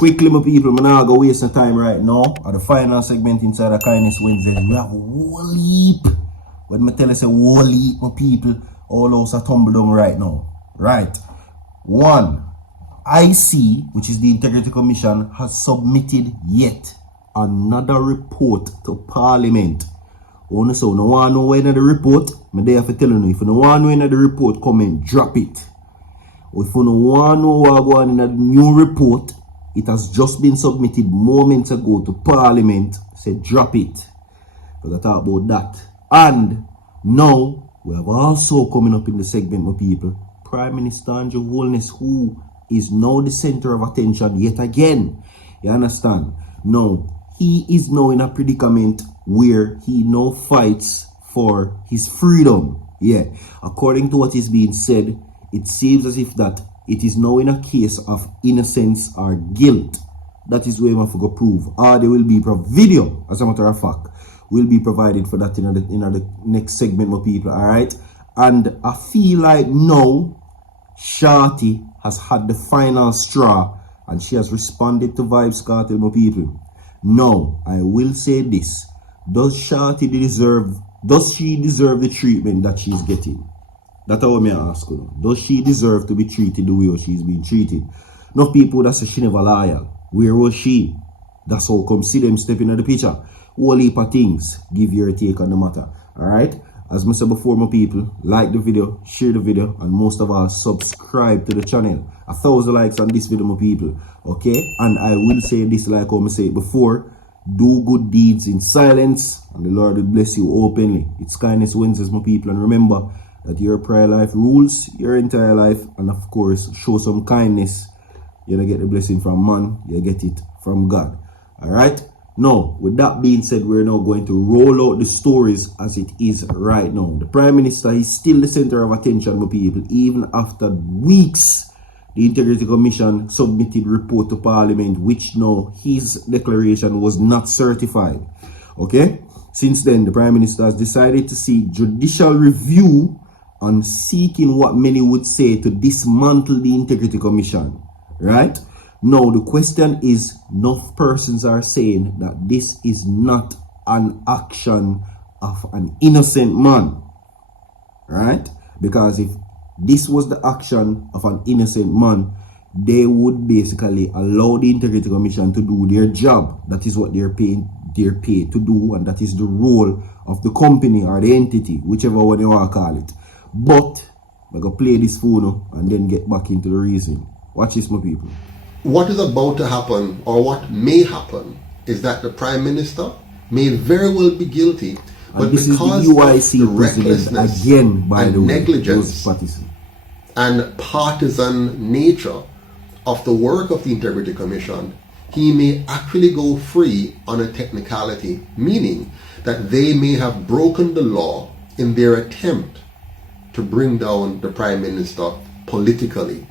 Quickly, my people, I'm not going to waste the time right now. At the final segment inside of Kindness Wednesdays, we have a whole heap. When I tell you, say whole heap, my people, all those are tumble down right now. Right. One, IC, which is the Integrity Commission, has submitted yet another report to Parliament. Only so, no one know when the report, I'm there for telling you, if you no want to know when the report, come and drop it. Or if you no want to know what going in the new report, it has just been submitted moments ago to Parliament. Say drop it. We're going to talk about that. And now, we have also coming up in the segment, my people, Prime Minister Andrew Holness, who is now the center of attention yet again. You understand? Now, he is now in a predicament where he now fights for his freedom. Yeah. According to what is being said, it seems as if that it is now in a case of innocence or guilt. That is where we have to go prove. Or there will be a video, as a matter of fact, will be provided for that in the next segment, my people. Alright? And I feel like now, Shorty has had the final straw and she has responded to Vybz Kartel, my people. Now, I will say this. Does she deserve the treatment that she's getting? That's what I ask you. Does she deserve to be treated the way she's being treated? Enough people that say she never loyal. Where was she? That's how come see them stepping in the picture. Whole heap of things. Give your take on the matter. Alright? As I said before, my people, like the video, share the video, and most of all, subscribe to the channel. 1,000 likes on this video, my people. Okay? And I will say this like I said before. Do good deeds in silence, and the Lord will bless you openly. It's Kindness Wednesdays, my people. And remember that your prayer life rules your entire life. And of course, show some kindness. You don't get the blessing from man, you get it from God. Alright? Now, with that being said, we're now going to roll out the stories as it is right now. The Prime Minister is still the center of attention, my people, even after weeks. The Integrity Commission submitted report to Parliament, which now his declaration was not certified. Okay? Since then, the Prime Minister has decided to seek judicial review on seeking what many would say to dismantle the Integrity Commission. Right? Now, the question is, enough persons are saying that this is not an action of an innocent man. Right? Because if this was the action of an innocent man, they would basically allow the Integrity Commission to do their job. That is what they're paid to do, and that is the role of the company or the entity, whichever one you want to call it. But I'm going to play this phone and then get back into the reason. Watch this, my people. What is about to happen, or what may happen, is that the Prime Minister may very well be guilty, but this because is the UIC of the recklessness again, by and the way, negligence and partisan nature of the work of the Integrity Commission, he may actually go free on a technicality, meaning that they may have broken the law in their attempt to bring down the Prime Minister politically.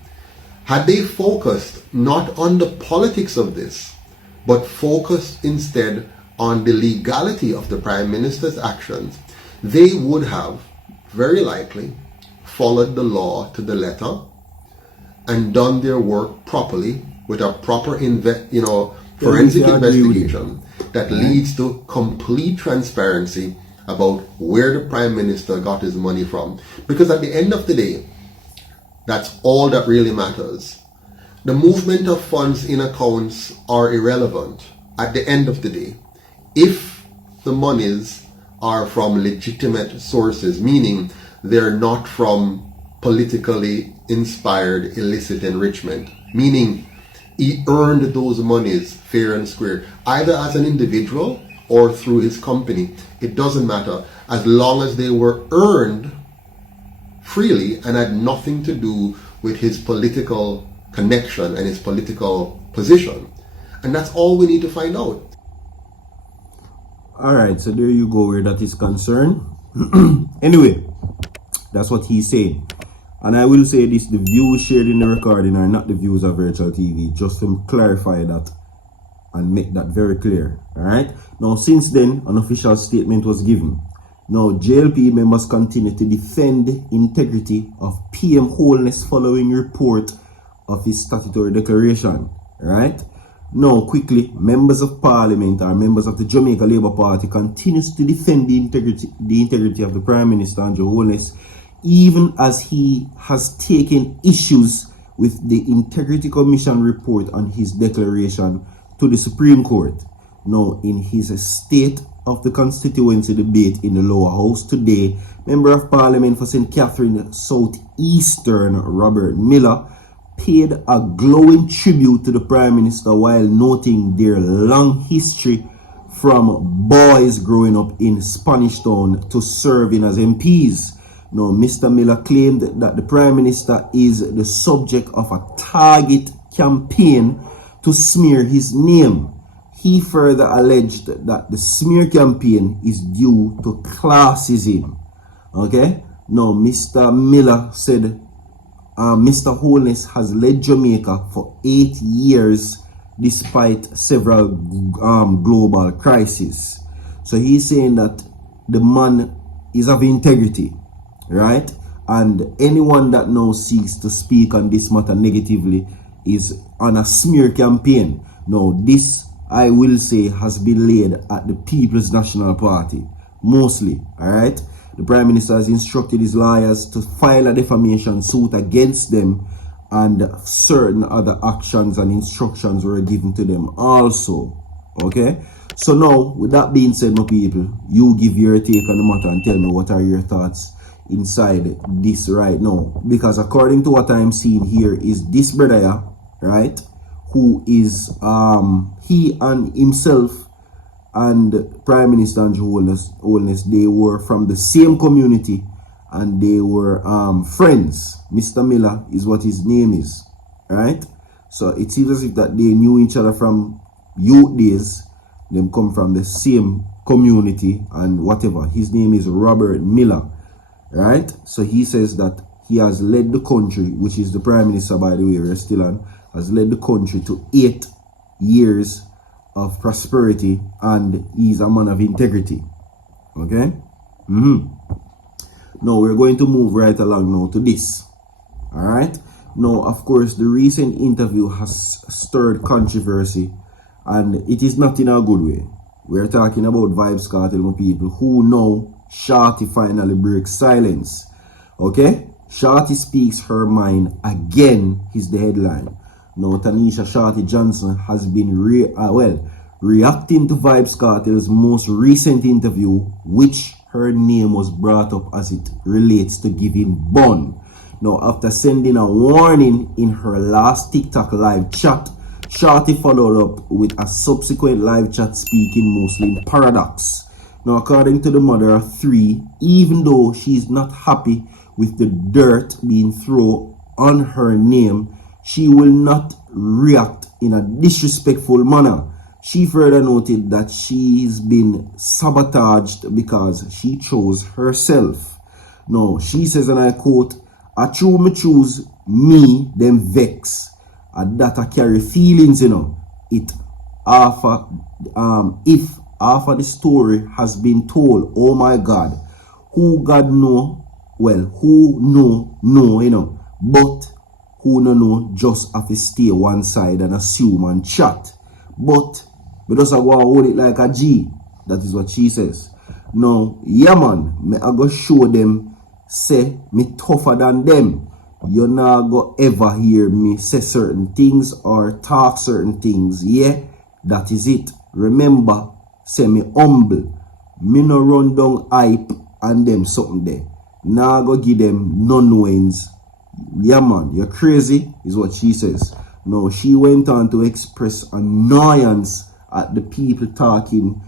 Had they focused not on the politics of this, but focused instead on the legality of the Prime Minister's actions, they would have very likely followed the law to the letter and done their work properly with a proper forensic investigation that leads to complete transparency about where the Prime Minister got his money from. Because at the end of the day, that's all that really matters. The movement of funds in accounts are irrelevant at the end of the day. If the monies are from legitimate sources, meaning they're not from politically inspired illicit enrichment, meaning he earned those monies fair and square, either as an individual or through his company. It doesn't matter, as long as they were earned freely and had nothing to do with his political connection and his political position. And that's all we need to find out. Alright, so there you go where that is concerned. Anyway, that's what he's saying. And I will say this, the views shared in the recording are not the views of Virtual TV, just to clarify that and make that very clear. Alright? Now, since then, an official statement was given. Now, JLP members continue to defend the integrity of PM Holness following report of his statutory declaration. Right? Now, quickly, members of parliament or members of the Jamaica Labour Party continues to defend the integrity of the Prime Minister Andrew Holness, even as he has taken issues with the Integrity Commission report on his declaration to the Supreme Court. Now, in his State of the Constituency debate in the Lower House today, Member of Parliament for St. Catherine Southeastern Robert Miller paid a glowing tribute to the Prime Minister while noting their long history from boys growing up in Spanish Town to serving as MPs. Now, Mr. Miller claimed that the Prime Minister is the subject of a target campaign to smear his name. He further alleged that the smear campaign is due to classism. Okay? Now, Mr. Miller said Mr. Holness has led Jamaica for 8 years despite several global crises. So he's saying that the man is of integrity, right? And anyone that now seeks to speak on this matter negatively is on a smear campaign. Now, this, I will say, has been laid at the People's National Party, mostly, all right? The Prime Minister has instructed his lawyers to file a defamation suit against them, and certain other actions and instructions were given to them also. Okay? So now, with that being said, my people, you give your take on the matter and tell me what are your thoughts inside this right now. Because according to what I'm seeing here is this brother here, right? Who is, he and himself and Prime Minister Andrew Holness, they were from the same community and they were friends. Mr. Miller is what his name is, right? So it seems as if that they knew each other from youth days. Them come from the same community and whatever. His name is Robert Miller, right? So he says that he has led the country, which is the Prime Minister, by the way, we're still on, has led the country to 8 years of prosperity, and he's a man of integrity. Okay? Now we're going to move right along now to this. Alright? Now, of course, the recent interview has stirred controversy, and it is not in a good way. We're talking about Vybz Kartel, my people, who know Shorty finally breaks silence. Okay? Shorty speaks her mind again is the headline. Now, Tanisha Shorty Johnson has been reacting to Vybz Kartel's most recent interview, which her name was brought up as it relates to giving bun. Now, after sending a warning in her last TikTok live chat, Shorty followed up with a subsequent live chat speaking mostly in paradox. Now, according to the mother of 3, even though she is not happy with the dirt being thrown on her name, she will not react in a disrespectful manner. She further noted that she's been sabotaged because she chose herself. Now, she says, and I quote, "I choose me, them vex. That I carry feelings, you know. It after if after the story has been told, oh my God, who God know, well, who know, you know, but who no know just have to stay one side and assume and chat. But just I go and hold it like a G." That is what she says. Now, yeah man, I go show them, say me tougher than them. You not go ever hear me say certain things or talk certain things. Yeah, that is it. Remember, say me humble. Me no run down hype and them something there. Now go give them non-wins. Yeah man, you're crazy, is what she says. Now, she went on to express annoyance at the people talking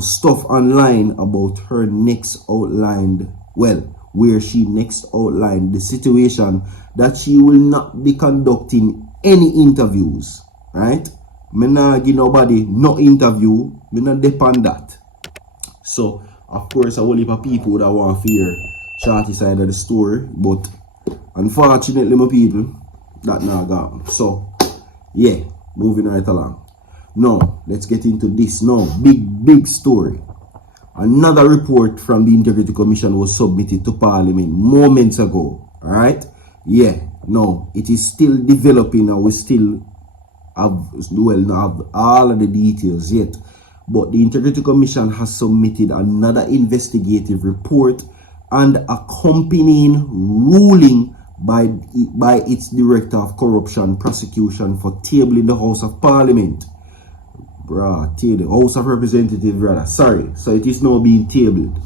stuff online about her next outlined, well, where she next outlined the situation that she will not be conducting any interviews, right? Me not give nobody no interview, me not depend that. So, of course, a whole heap of people that want to hear Shorty side of the story, but unfortunately, my people, that not gone. So, yeah, moving right along. Now, let's get into this now. Big story. Another report from the Integrity Commission was submitted to Parliament moments ago. Alright? Yeah, no, it is still developing and we still not have all of the details yet. But the Integrity Commission has submitted another investigative report and accompanying ruling by its Director of Corruption Prosecution for tabling the House of Parliament. The House of Representatives, rather. Sorry. So it is now being tabled.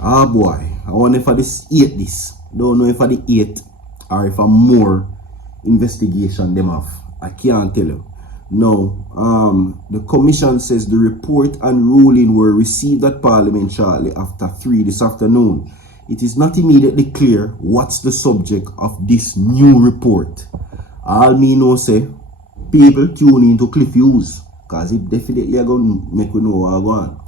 Ah boy. I wonder if I this 8 this. Don't know if I the 8 or if I more investigation them have. I can't tell you. No. The commission says the report and ruling were received at Parliament shortly after 3 this afternoon. It is not immediately clear what's the subject of this new report. All me know say, people tune into Cliff Hughes, because it definitely are going to make we know what go on.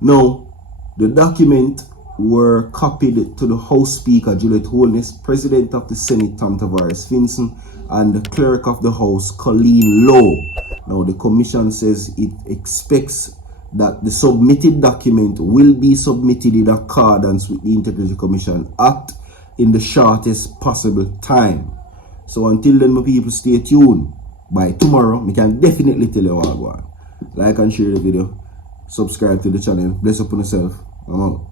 Now, the document were copied to the House Speaker Juliet Holness, President of the Senate Tom Tavares Finson, and the Clerk of the House Colleen Lowe. Now, the Commission says it expects that the submitted document will be submitted in accordance with the Integrity Commission Act in the shortest possible time. So until then, my people, stay tuned. By tomorrow, we can definitely tell you what I want. Like and share the video. Subscribe to the channel. Bless up on yourself. I'm out.